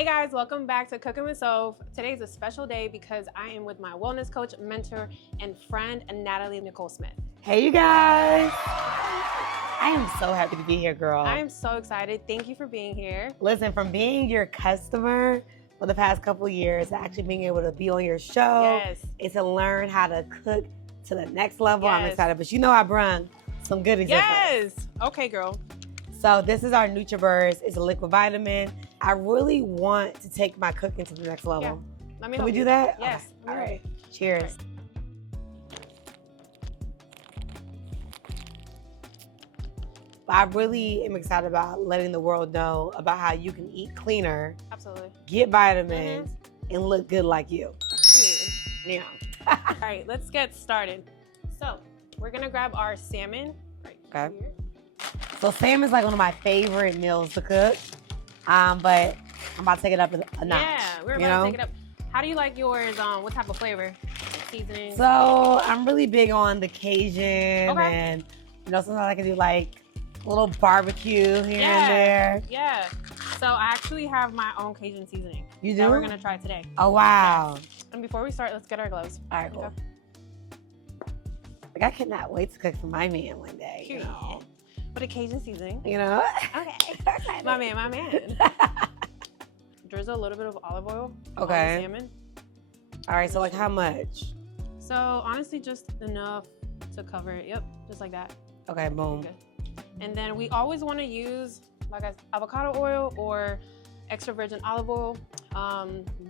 Hey guys, welcome back to Cooking with Soph. Today's a special day because I am with my wellness coach, mentor, and friend, Natalie Nicole Smith. Hey you guys. I am so happy to be here, girl. I am so excited. Thank you for being here. Listen, from being your customer for the past couple of years, actually being able to be on your show, and to learn how to cook to the next level, I'm excited. But you know I brung some goodies. Yes. Okay, girl. So this is our NutriBurst. It's a liquid vitamin. I really want to take my cooking to the next level. Yeah. Can we do that? Yes. Okay. All right. Cheers. Right. I really am excited about letting the world know about how you can eat cleaner, absolutely, get vitamins, and look good like you. Yeah. All right, let's get started. So we're gonna grab our salmon right here. So salmon is like one of my favorite meals to cook, but I'm about to take it up a notch. Yeah, we're about to take it up. How do you like yours? What type of flavor? Seasoning? So I'm really big on the Cajun, and sometimes I can do like a little barbecue here and there. Yeah. So I actually have my own Cajun seasoning. You do? That we're gonna try today. Oh wow. Yes. And before we start, let's get our gloves. All right, cool. Like I cannot wait to cook for my man one day. Cute. With a Cajun seasoning. Okay. my man. Drizzle a little bit of olive oil on the salmon. All right, so like how much? So honestly, just enough to cover it. Yep, just like that. Okay, boom. Okay. And then we always want to use like avocado oil or extra virgin olive oil.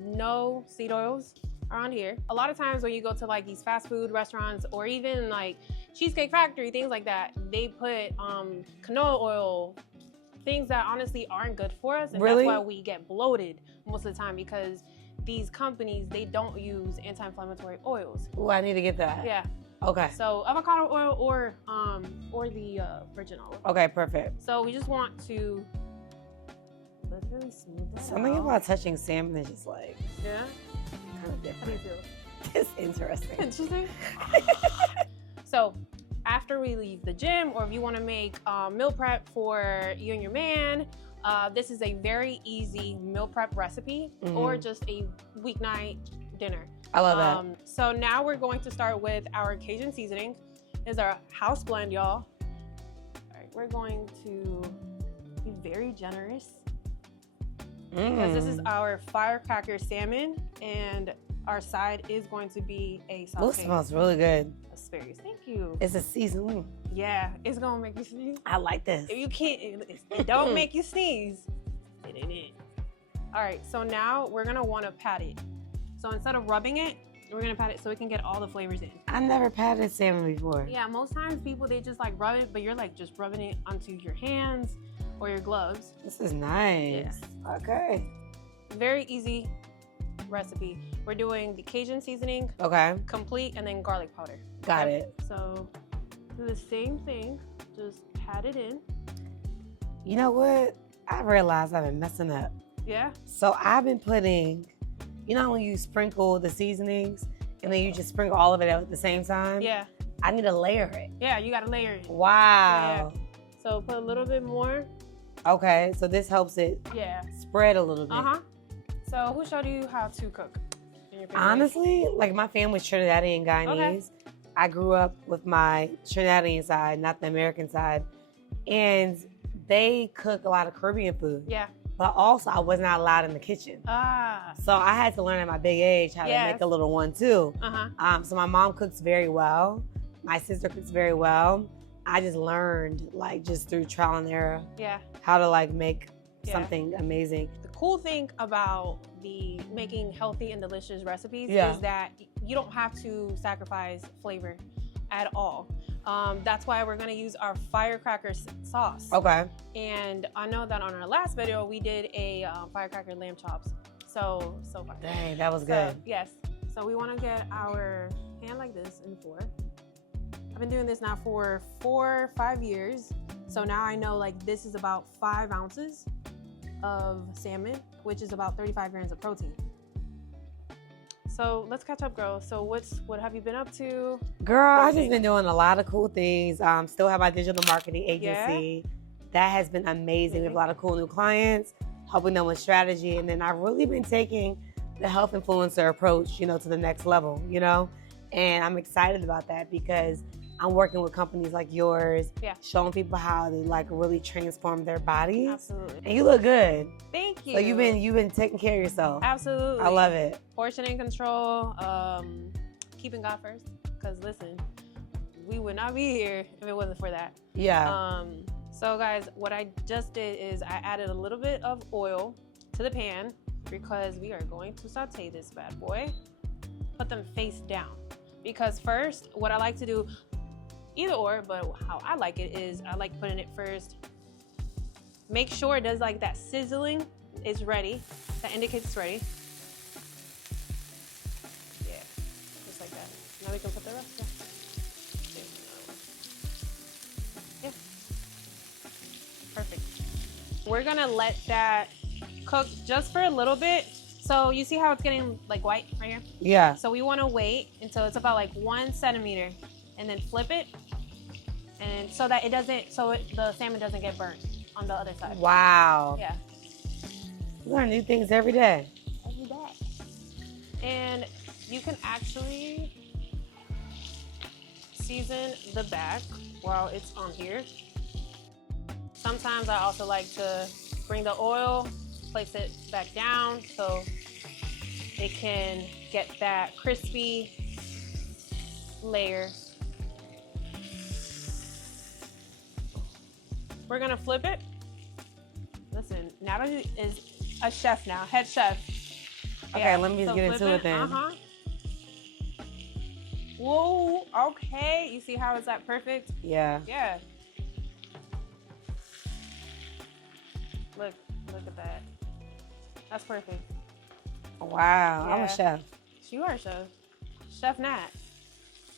No seed oils around here. A lot of times when you go to like these fast food restaurants or even like Cheesecake Factory, things like that, they put canola oil, things that honestly aren't good for us. And that's why we get bloated most of the time, because these companies, they don't use anti-inflammatory oils. Oh, I need to get that. Yeah. Okay. So avocado oil or the virgin olive. Okay, perfect. So we just want to, let's really smooth that Something about touching salmon is just like, kind of different. How do you feel? It's interesting. Interesting. So after we leave the gym, or if you want to make meal prep for you and your man, this is a very easy meal prep recipe, or just a weeknight dinner. I love that. So now we're going to start with our Cajun seasoning. This is our house blend, y'all. All right, we're going to be very generous because this is our Firecracker Salmon, and our side is going to be a sauté. Oh, smells really good. Asparagus. Thank you. It's a seasoning. Yeah, it's gonna make you sneeze. I like this. If you can't, it don't make you sneeze. It ain't it. All right, so now we're gonna want to pat it. So instead of rubbing it, we're gonna pat it so we can get all the flavors in. I've never patted salmon before. Yeah, most times people, they just like rub it, but you're like just rubbing it onto your hands or your gloves. This is nice. Yeah. Okay. Very easy recipe. We're doing the Cajun seasoning, complete, and then garlic powder. Got it. So do the same thing, just pat it in. You know what? I realized I've been messing up. Yeah? So I've been putting, when you sprinkle the seasonings and then you just sprinkle all of it at the same time? Yeah. I need to layer it. Yeah, you gotta layer it. Wow. Yeah. So put a little bit more. Okay, so this helps it spread a little bit. So who showed you how to cook? Honestly, like my family's Trinidadian Guyanese. I grew up with my Trinidadian side, not the American side. And they cook a lot of Caribbean food. Yeah. But also I was not allowed in the kitchen. So I had to learn at my big age how to make a little one too. So my mom cooks very well. My sister cooks very well. I just learned just through trial and error how to make something amazing. The cool thing about the making healthy and delicious recipes is that you don't have to sacrifice flavor at all. That's why we're gonna use our firecracker sauce. Okay. And I know that on our last video, we did a firecracker lamb chops. So far. Dang, that was good. Yes. So we wanna get our pan like this in 4. I've been doing this now for 4-5 years. So now I know this is about 5 ounces of salmon, which is about 35 grams of protein. So let's catch up, girl. So what have you been up to? Girl, I've just been doing a lot of cool things. Still have my digital marketing agency. That has been amazing. We have a lot of cool new clients. helping them with strategy. And then I've really been taking the health influencer approach, to the next level, And I'm excited about that because I'm working with companies like yours, showing people how they really transform their bodies. Absolutely. And you look good. Thank you. So you've been taking care of yourself. Absolutely. I love it. Portioning control, keeping God first. Because listen, we would not be here if it wasn't for that. Yeah. So guys, what I just did is I added a little bit of oil to the pan because we are going to saute this bad boy. Put them face down. Because first, what I like to do, either or, but how I like it is I like putting it first. Make sure it does that sizzling is ready. That indicates it's ready. Yeah, just like that. Now we can put the rest down. Yeah, perfect. We're gonna let that cook just for a little bit. So you see how it's getting white right here? Yeah. So we wanna wait until it's about 1 centimeter and then flip it. And so that the salmon doesn't get burnt on the other side. Wow. Yeah. You learn new things every day. Every day. And you can actually season the back while it's on here. Sometimes I also like to bring the oil, place it back down so it can get that crispy layer. We're gonna flip it. Listen, Natalie is a chef now, head chef. Okay, let me just get into it then. Whoa, okay. You see how it's perfect? Yeah. Yeah. Look at that. That's perfect. Wow, Yeah. I'm a chef. You are a chef. Chef Nat.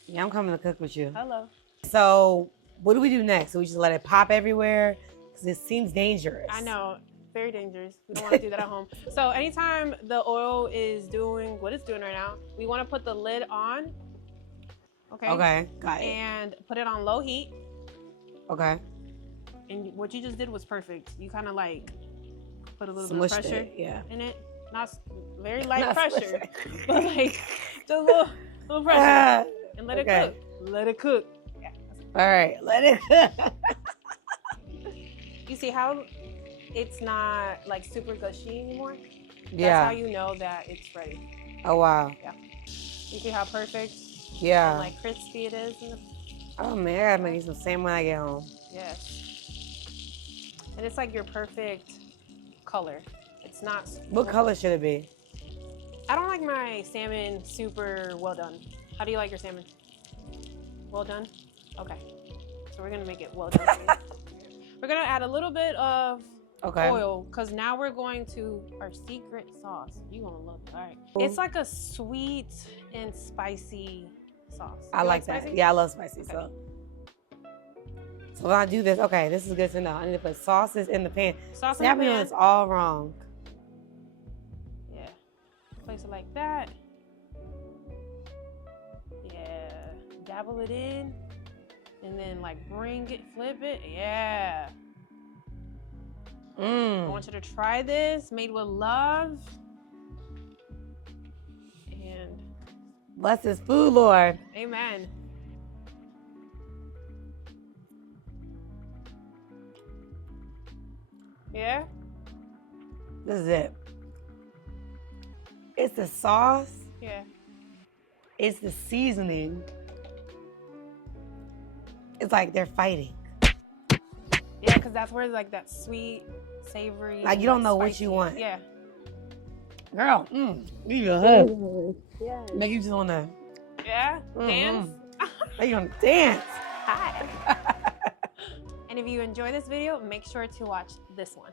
Yeah, I'm coming to cook with you. Hello. So, what do we do next? So we just let it pop everywhere? Because it seems dangerous. I know. Very dangerous. We don't want to do that at home. So anytime the oil is doing what it's doing right now, we want to put the lid on. Okay. Okay, got it. And put it on low heat. Okay. And what you just did was perfect. You kind of put a little Smushed bit of pressure in it. Not very light pressure, but just a little pressure. And let it cook. Let it cook. Yeah. All right, let it cook. You see how it's not super gushy anymore? Yeah. That's how you know that it's ready. Oh, wow. Yeah. You see how perfect and crispy it is? Oh, man, I gotta make you some salmon when I get home. Yes. And it's your perfect color. It's not... What color should it be? I don't like my salmon super well done. How do you like your salmon? Well done? Okay. So we're gonna make it well done. We're gonna add a little bit of oil because now we're going to our secret sauce. You're gonna love it. All right. It's a sweet and spicy sauce. I like that. Spicy? Yeah, I love spicy. So when I do this, this is good to know. I need to put sauces in the pan. Sauce in I've the been doing this all wrong. Yeah. Place it like that. Yeah. Dabble it in. And then bring it, flip it. Yeah. I want you to try this. Made with love. And bless this food, Lord. Amen. Yeah? This is it. It's the sauce. Yeah. It's the seasoning. It's they're fighting. Yeah, because that's where that sweet, savory. You don't know spicy. what you want. Yeah. Girl, you a hug. Yeah. Make you just wanna. Yeah. Dance. Make you wanna dance. Hi. And if you enjoy this video, make sure to watch this one.